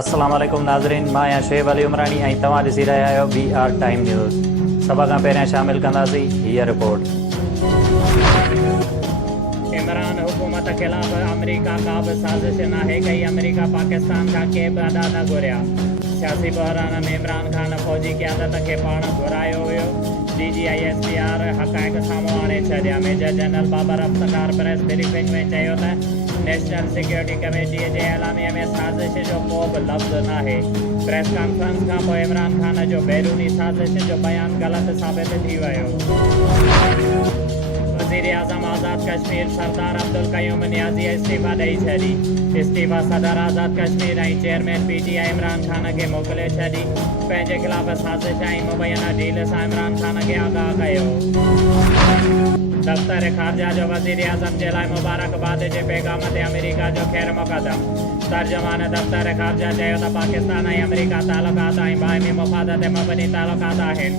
अस्सलाम वालेकुम नाज़रीन, मां आहियां शुएब अली उमरानी ऐं तव्हां ॾिसी रहिया आहियो BR टाइम न्यूज़। सभ खां पहिरियां शामिल कंदासीं हीअ रिपोर्ट। इमरान हुकूमत ख़िलाफ़ अमरीका का बि साज़िश नाहे कई। अमरीका पाकिस्तान खां के बि अदा न घुरिया। सियासी बहरान में इमरान ख़ान फ़ौजी क़यादत खे पाण घुरायो हुयो। DGISPR हक़ाइक़ साम्हूं आणे छॾिया। मेजर जनरल बाबर अफ्तार प्रेस ब्रीफिंग में चयो त नेशनल सिक्योरिटी कमेटीअ जे एलामिया में साज़िश जो को बि लफ़्ज़ नाहे। प्रेस कॉन्फ्रेंस खां पोइ इमरान ख़ान जो बैरूनी साज़िश जो बयानु ग़लति साबित थी वियो। वज़ीर आज़म आज़ाद कश्मीर सरदार अब्दुल क़यूम नियाज़ी इस्तीफ़ा ॾेई छॾी। इस्तीफ़ा सदर आज़ाद कश्मीर ऐं चेयरमैन PTI इमरान ख़ान खे मोकिले छॾी। पंहिंजे ख़िलाफ़ साज़िश ऐं मुबैना डील सां इमरान ख़ान खे आगाह कयो। दफ़्तर ख़ारजा जो वज़ीर आज़म जे लाइ मुबारकबाद जे पैगाम ते अमेरिका जो ख़ैर मुक़दम। तर्जुमान दफ़्तर ख़ारजा चयो त पाकिस्तान ऐं अमेरिका तालुकात ऐं बाहिमी मुफ़ाद ते मबनी तालुकात आहिनि।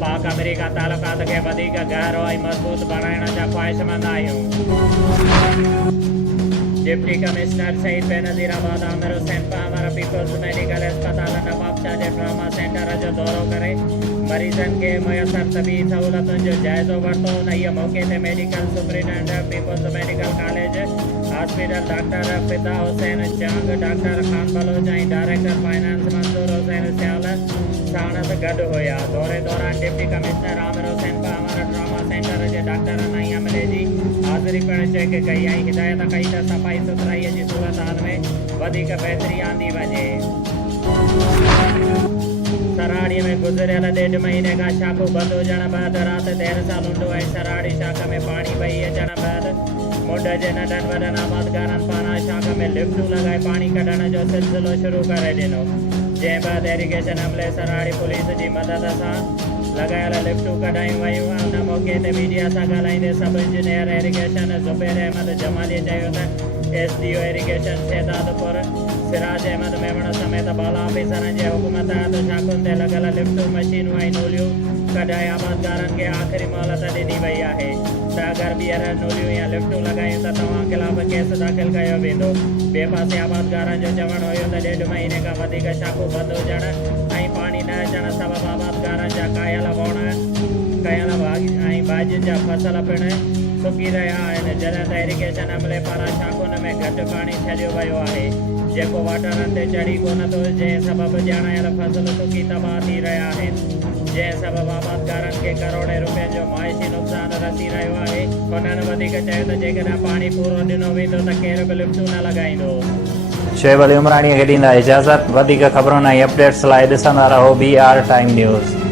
पाक अमेरिका तालुकात खे वधीक गहरो ऐं मज़बूत बणाइण जा ख़्वाहिशमंद आहियूं। डिप्टी कमिश्नर शहीद बेनज़ीराबाद आमिर हुसैन पामर पीपल्स मेडिकल अस्पताल नवाबशाह जे ट्रामा सेंटर जो दौरो करे मरीज़नि खे मुयसर तबी सहूलतुनि जो जाइज़ो वरितो। उन मौक़े ते medical superintendent peoples medical college hospital doctor Fida Hussain Chang, doctor Khan Baloch ऐं डायरेक्टर फाइनेंस मंसूर हुसैन सियाल साणस गॾु हुया। दौरे दौरान deputy commissioner Aamir Hussain Pamar trauma centre जे डॉक्टरनि ऐं अमले जी हाज़िरी पिणु चेक कई ऐं हिदायत कई त सफ़ाई सुथराईअ जी सूरत हाल में वधीक बहितरी आंदी वञे। सराड़ीअ में गुज़िरियल 1.5 महीने खां शाखूं बंदि हुजण बैदि राति देर सां लूंडो ऐं सराड़ी शाख में पाणी वही अचण बैदि मुंड जे नंढनि वॾनि आबादगारनि पारां शाख में लिफ्टूं लॻाए पाणी कढण जो सिलसिलो शुरू करे ॾिनो। जंहिं बैदि इरिगेशन अमले सराड़ी पुलिस जी मदद सां लॻायल लिफ्टूं कढायूं वयूं। उन मौक़े ते मीडिया सां ॻाल्हाईंदे सब इंजीनियर इरिगेशन ज़ुबैर अहमद जमाली चयो त SDO इरिगेशन शहदादपुर सिराज अहमद मेमण समेत बाला ऑफिसरनि जे हुकूमत तहत शाखुनि ते लॻल लिफ्टूं मशीनूं ऐं नूलियूं कढाए आबादगारनि खे आख़िरी मोहलत ॾिनी वई आहे त अगरि ॿीहर नूलियूं या लिफ्टूं लॻायूं त तव्हां ख़िलाफ़ केस दाख़िल कयो वेंदो। ॿिए पासे आबादगारनि जो चवणु हुयो त 1.5 महीने खां वधीक शाखूं बंदि हुजण ऐं पाणी न अचण सबबि आबादगारनि जा कयल वण कयल ऐं भाॼियुनि जा फसल पिणु सुकी रहिया आहिनि। जॾहिं त इरिगेशन अमले पारां शाखुनि में घटि पाणी छॾियो वियो आहे जेको वाटरनि ते चढ़ी कोन थो, जंहिं सबबि ॼाणायल फसल सुकी तबाह थी रहिया आहिनि। जंहिं सबबि आबादगारनि खे करोड़े रुपयनि जो माइशी नुक़सानु रसी रहियो आहे। हुननि वधीक चयो त जेकॾहिं पाणी पूरो ॾिनो वेंदो त केर बि लिफ्टूं न लॻाईंदो। शुएब अली उमरानीअ खे ॾींदा इजाज़त। वधीक ख़बरुनि ऐं अपडेट्स लाइ ॾिसंदा रहो BR टाइम न्यूज़।